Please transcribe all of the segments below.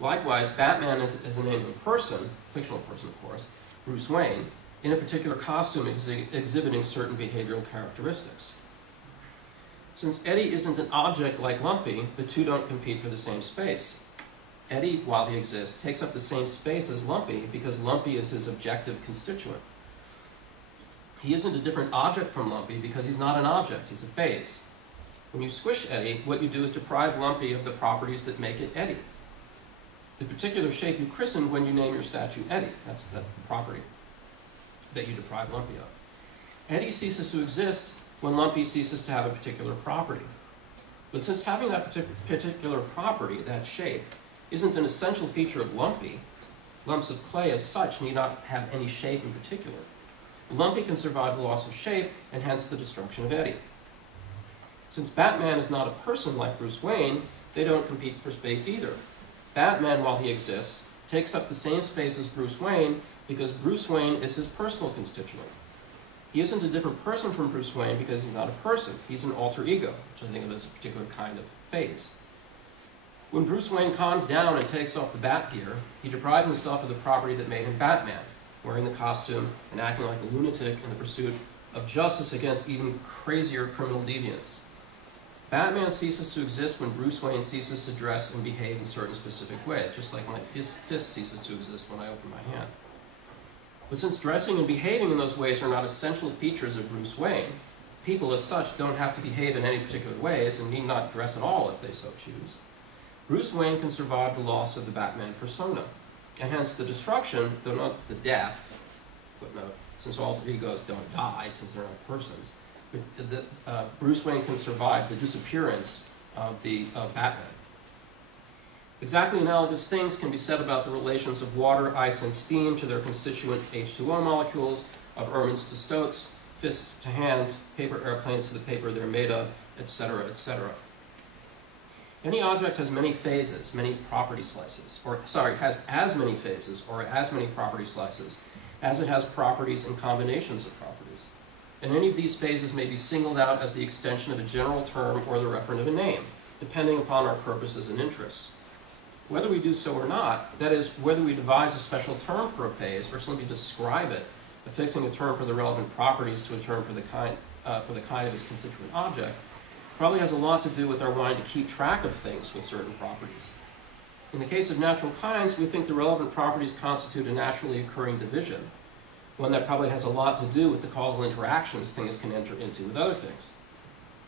Likewise, Batman is a name of a person, fictional person of course, Bruce Wayne, in a particular costume exhibiting certain behavioral characteristics. Since Eddie isn't an object like Lumpy, the two don't compete for the same space. Eddie, while he exists, takes up the same space as Lumpy because Lumpy is his objective constituent. He isn't a different object from Lumpy because he's not an object, he's a phase. When you squish Eddie, what you do is deprive Lumpy of the properties that make it Eddie. The particular shape you christen when you name your statue Eddie, that's the property that you deprive Lumpy of. Eddie ceases to exist when Lumpy ceases to have a particular property. But since having that particular property, that shape, isn't an essential feature of Lumpy, lumps of clay as such need not have any shape in particular. Lumpy can survive the loss of shape and hence the destruction of Eddie. Since Batman is not a person like Bruce Wayne, they don't compete for space either. Batman, while he exists, takes up the same space as Bruce Wayne because Bruce Wayne is his personal constituent. He isn't a different person from Bruce Wayne because he's not a person. He's an alter ego, which I think of as a particular kind of phase. When Bruce Wayne calms down and takes off the bat gear, he deprives himself of the property that made him Batman, wearing the costume and acting like a lunatic in the pursuit of justice against even crazier criminal deviants. Batman ceases to exist when Bruce Wayne ceases to dress and behave in certain specific ways, just like my fist ceases to exist when I open my hand. But since dressing and behaving in those ways are not essential features of Bruce Wayne, people as such don't have to behave in any particular ways and need not dress at all if they so choose. Bruce Wayne can survive the loss of the Batman persona, and hence the destruction, though not the death, footnote, since alter egos don't die since they're not persons, Bruce Wayne can survive the disappearance of Batman. Exactly analogous things can be said about the relations of water, ice, and steam to their constituent H2O molecules, of ermines to stoats, fists to hands, paper airplanes to the paper they're made of, etc., etc. Any object has many phases, many property slices, has as many phases or as many property slices as it has properties and combinations of properties. And any of these phases may be singled out as the extension of a general term or the referent of a name, depending upon our purposes and interests. Whether we do so or not, that is, whether we devise a special term for a phase or simply describe it, affixing a term for the relevant properties to a term for the kind of its constituent object, probably has a lot to do with our wanting to keep track of things with certain properties. In the case of natural kinds, we think the relevant properties constitute a naturally occurring division, one that probably has a lot to do with the causal interactions things can enter into with other things.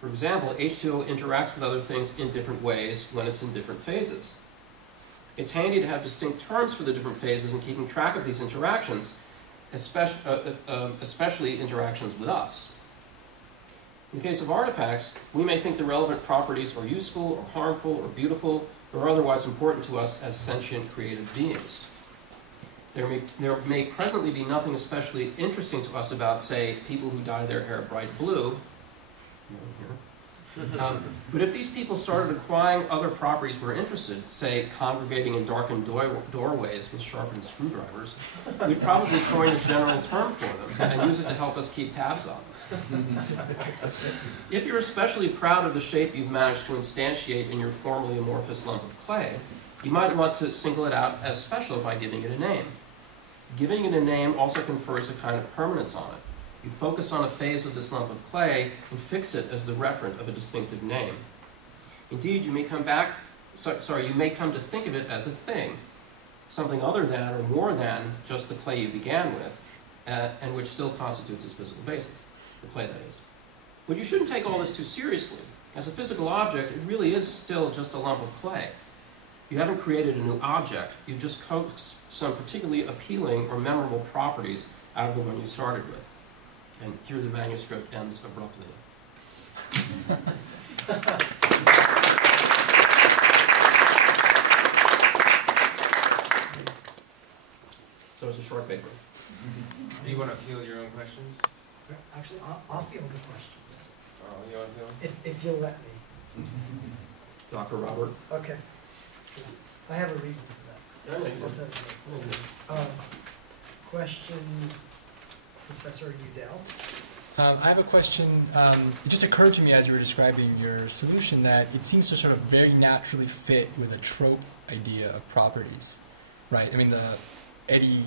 For example, H2O interacts with other things in different ways when it's in different phases. It's handy to have distinct terms for the different phases and keeping track of these interactions, especially interactions with us. In the case of artifacts, we may think the relevant properties are useful or harmful or beautiful or otherwise important to us as sentient creative beings. There may presently be nothing especially interesting to us about, say, people who dye their hair bright blue. But if these people started acquiring other properties we're interested, say congregating in darkened doorways with sharpened screwdrivers, we'd probably coin a general term for them and use it to help us keep tabs on them. If you're especially proud of the shape you've managed to instantiate in your formally amorphous lump of clay, you might want to single it out as special by giving it a name. Giving it a name also confers a kind of permanence on it. You focus on a phase of this lump of clay and fix it as the referent of a distinctive name. Indeed, you may come to think of it as a thing, something other than or more than just the clay you began with, and which still constitutes its physical basis, the clay that is. But you shouldn't take all this too seriously. As a physical object, it really is still just a lump of clay. You haven't created a new object, you've just coaxed some particularly appealing or memorable properties out of the one you started with. And here the manuscript ends abruptly. So it's a short paper. Do you want to field your own questions? Actually, I'll field the questions. Oh, you want to field? If you'll let me. Dr. Robert. Okay. I have a reason for that. I'll tell you. Questions, Professor Udell. I have a question. It just occurred to me as you were describing your solution that it seems to sort of very naturally fit with a trope idea of properties, right? I mean, the eddy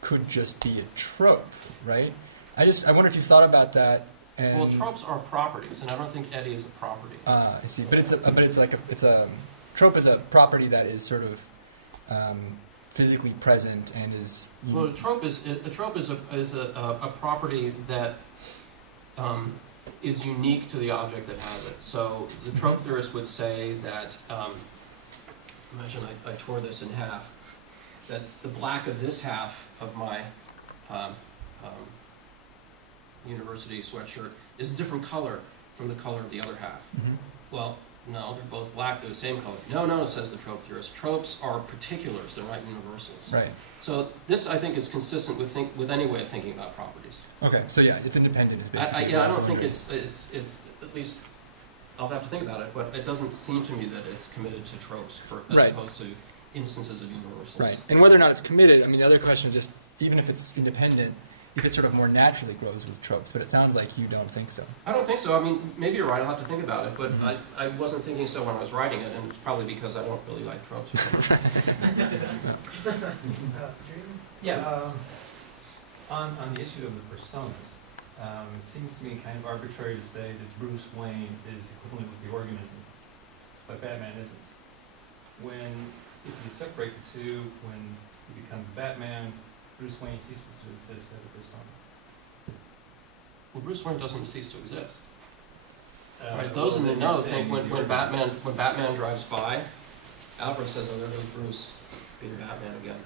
could just be a trope, right? I wonder if you've thought about that. And well, tropes are properties, and I don't think eddy is a property. I see. But it's a trope is a property that is sort of physically present and is. Well, a trope is a property that is unique to the object that has it. So the trope theorist would say that. Imagine I tore this in half. That the black of this half of my university sweatshirt is a different color from the color of the other half. Mm-hmm. Well, no, they're both black, they're the same color. No, says the trope theorist. Tropes are particulars, they're not universals. Right. So this, I think, is consistent with any way of thinking about properties. Okay, so yeah, it's independent. It's basically I don't think it's at least, I'll have to think about it, but it doesn't seem to me that it's committed to tropes as right. opposed to instances of universals. Right, and whether or not it's committed, I mean, the other question is just, even if it's independent, if it sort of more naturally grows with tropes, but it sounds like you don't think so. I don't think so. I mean, maybe you're right, I'll have to think about it, but Mm-hmm. I wasn't thinking so when I was writing it, and it's probably because I don't really like tropes. Yeah, on the issue of the personas, it seems to me kind of arbitrary to say that Bruce Wayne is equivalent with the organism, but Batman isn't. If you separate the two, when he becomes Batman, Bruce Wayne ceases to exist as a persona. Well, Bruce Wayne doesn't cease to exist. Right, Well, those in the then know you're think saying when the Batman drives by, Alfred says, "Oh, there goes Bruce being Batman again."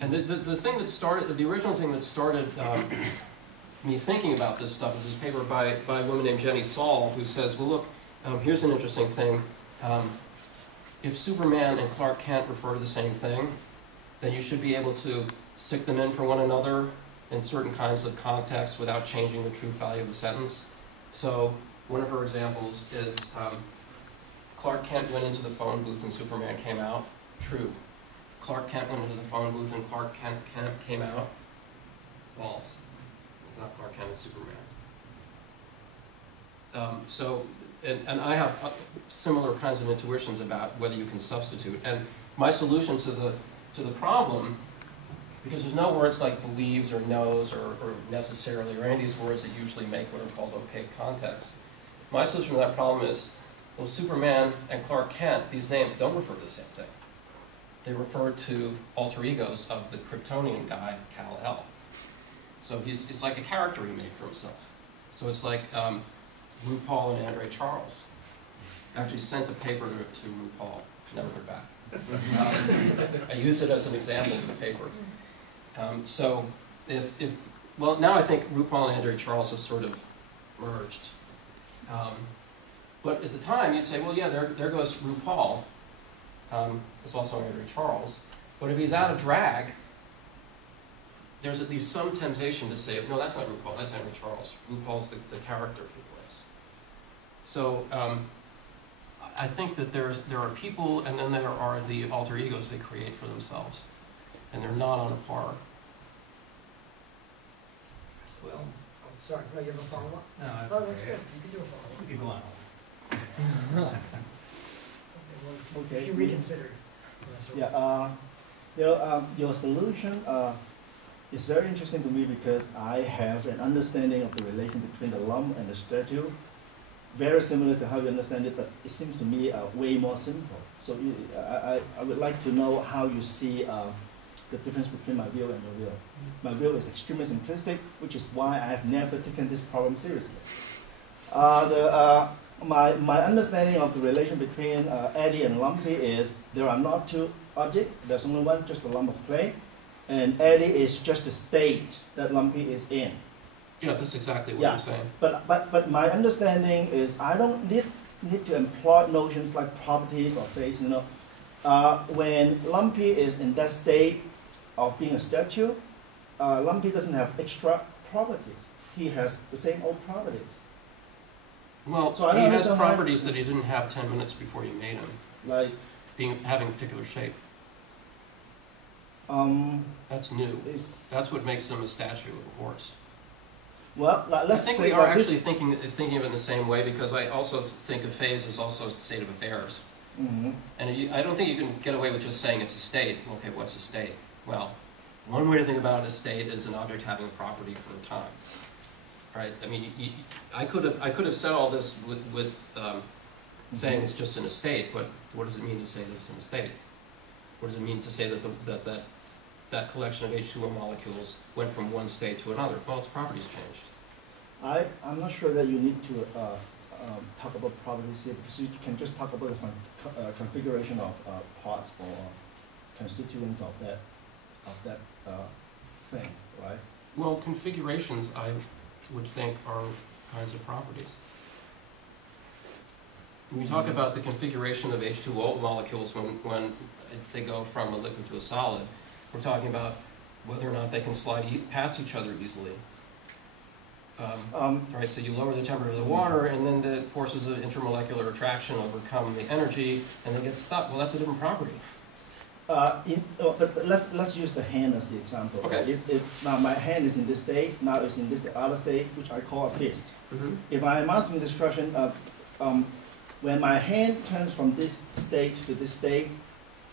And the thing that started, the original thing that started me thinking about this stuff is this paper by a woman named Jenny Saul, who says, well, look, here's an interesting thing. If Superman and Clark Kent refer to the same thing, then you should be able to stick them in for one another in certain kinds of contexts without changing the truth value of the sentence. So one of her examples is Clark Kent went into the phone booth and Superman came out. True. Clark Kent went into the phone booth and Clark Kent came out. False. It's not Clark Kent, it's Superman. And I have similar kinds of intuitions about whether you can substitute. And my solution to the problem, because there's no words like believes or knows or necessarily or any of these words that usually make what are called opaque contexts. My solution to that problem is, well, Superman and Clark Kent, these names don't refer to the same thing. They refer to alter egos of the Kryptonian guy, Kal-El. So it's like a character he made for himself. So it's like RuPaul and Andre Charles. I actually sent the paper to RuPaul, never heard back. I used it as an example in the paper. So well, now I think RuPaul and Andre Charles have sort of merged. But at the time, you'd say, well, yeah, there goes RuPaul. It's also Andre Charles. But if he's out of drag, there's at least some temptation to say, no, that's not RuPaul, that's Andre Charles. RuPaul's the character he plays. So I think that there are people, and then there are the alter egos they create for themselves. And they're not on a par. Well, Oh, sorry, no, you have a follow-up? no, that's Oh, okay. that's good, you can do a follow-up. We can go on. Okay, Okay. if you reconsider. Yeah, your solution is very interesting to me because I have an understanding of the relation between the lump and the statue, very similar to how you understand it, but it seems to me way more simple. So I would like to know how you see the difference between my view and your view. My view is extremely simplistic, which is why I have never taken this problem seriously. My understanding of the relation between eddy and lumpy is there are not two objects, there's only one, just a lump of clay, and eddy is just the state that lumpy is in. Yeah, that's exactly what I'm saying. But my understanding is I don't need to employ notions like properties or phase, you know. When lumpy is in that state of being a statue, lumpy doesn't have extra properties. He has the same old properties. Well, So I he don't has understand why- properties that he didn't have 10 minutes before you made him, Like, having a particular shape. That's new. It's, That's what makes them a statue of a horse. well, let's I think say we are that actually this, thinking of it in the same way, because I also think of phase as also a state of affairs. Mhm. And I don't think you can get away with just saying it's a state. Okay, what's a state? Well, one way to think about a state is an object having a property for a time. Right? I mean, I could have said all this with saying it's just in a state, but what does it mean to say that it's in a state? What does it mean to say that that collection of H2O molecules went from one state to another? Well, its properties changed. I'm not sure that you need to talk about properties here, because you can just talk about the configuration of parts or constituents of that thing, right? Well, configurations, I would think, are kinds of properties. When we talk about the configuration of H2O molecules when they go from a liquid to a solid, we're talking about whether or not they can slide past each other easily. Right, so you lower the temperature of the water, and then the forces of intermolecular attraction overcome the energy, and they get stuck. Well, that's a different property. But let's use the hand as the example. Okay. Right? If now my hand is in this state, now it's in this other state, which I call a fist. Mm-hmm. If I'm asking this question, when my hand turns from this state to this state,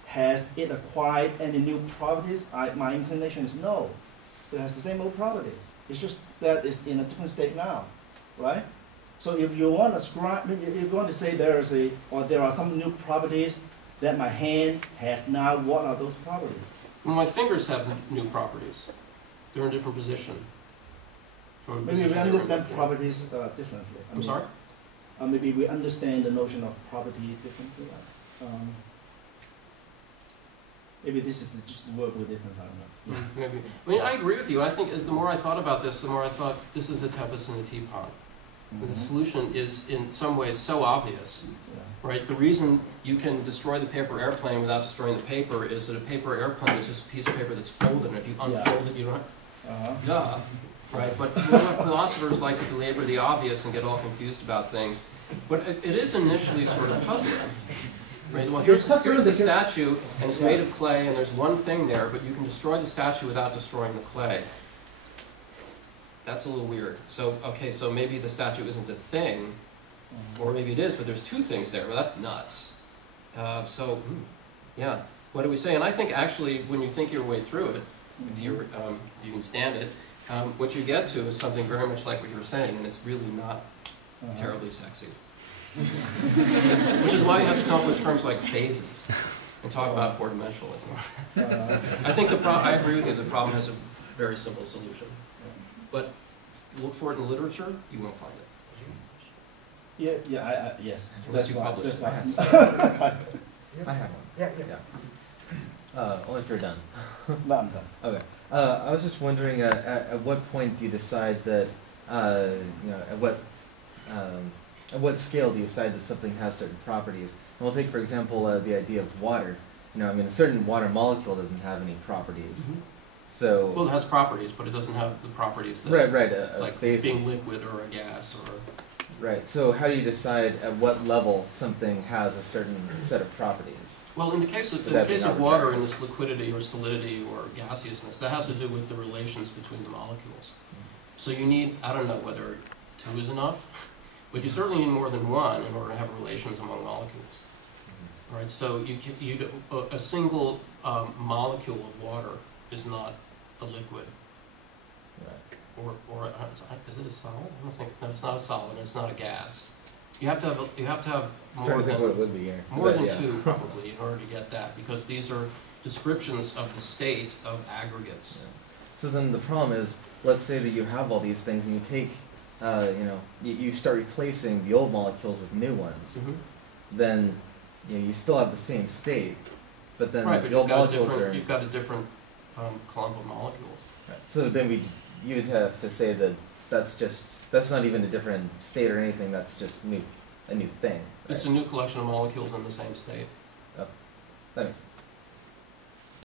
has it acquired any new properties? My inclination is no. It has the same old properties. It's just that it's in a different state now, right? So if you want to ascribe, if you want to say there are some new properties that my hand has now, what are those properties? Well, my fingers have new properties. They're in a different position. From the Maybe we position they were understand before. properties differently. I'm sorry? Maybe we understand the notion of property differently. Maybe this is just word with difference, I don't know. Maybe. I mean, I agree with you. I think the more I thought about this, the more I thought this is a tempest in a teapot. The solution is in some ways so obvious, Yeah. right? The reason you can destroy the paper airplane without destroying the paper is that a paper airplane is just a piece of paper that's folded, and if you unfold it, you don't duh, right? But philosophers like to belabor the obvious and get all confused about things. But it is initially sort of puzzling. Right? Well, here's the statue, and it's made of clay, and there's one thing there, but you can destroy the statue without destroying the clay. That's a little weird. So, okay, so maybe the statue isn't a thing, or maybe it is, but there's two things there. Well, that's nuts. Yeah, what do we say? And I think actually, when you think your way through it, if you can stand it, what you get to is something very much like what you were saying, and it's really not terribly sexy. Which is why you have to come up with terms like phases and talk about four-dimensionalism. I think I agree with you. The problem has a very simple solution, but look for it in literature, you won't find it. Yes. Unless you publish it. I have one. Yeah. Only if you're done. No, I'm done. Okay. I was just wondering, at what point do you decide that, at what scale do you decide that something has certain properties? And we'll take, for example, the idea of water. A certain water molecule doesn't have any properties. Mm-hmm. So Well, it has properties, but it doesn't have the properties that, right, like basis. being liquid or a gas or. Right. So how do you decide at what level something has a certain set of properties? Well, in the case of arbitrary? water and its liquidity or solidity or gaseousness, that has to do with the relations between the molecules. So you need, I don't know whether 2 is enough, but you certainly need more than 1 in order to have relations among molecules. All right, so a single molecule of water is not a liquid. Right. Or is it a solid? I don't think. No, it's not a solid. It's not a gas. You have to have I'm trying more to think what it than would be here. more But, than yeah. 2 probably in order to get that, because these are descriptions of the state of aggregates. Yeah. So then the problem is, let's say that you have all these things and you take, you start replacing the old molecules with new ones. Mm-hmm. Then you still have the same state, but then Right, but the old you've molecules are. got a different clump of molecules. Right. So then you would have to say that that's not even a different state or anything. That's just a new thing. Right? It's a new collection of molecules in the same state. That makes sense.